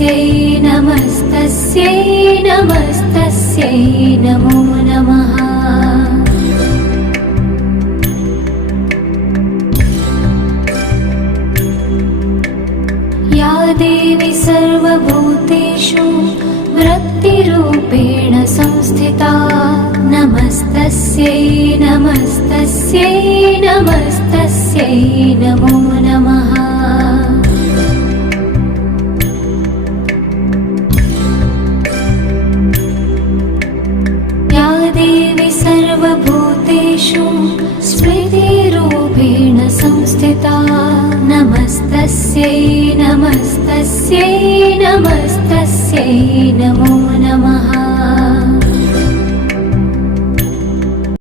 नमस्तस्यै नमस्तस्यै नमस्तस्यै नमो नमः। या देवी सर्वभूतेषु वृत्तिरूपेण संस्थिता नमस्तस्यै नमस्तस्यै नमस्तस्यै नमो नमः। या देवी सर्वभूतेषु स्मृतिरूपेण संस्थिता नमस्तस्यै नमस्तस्यै नमस्तस्यै नमो नमः।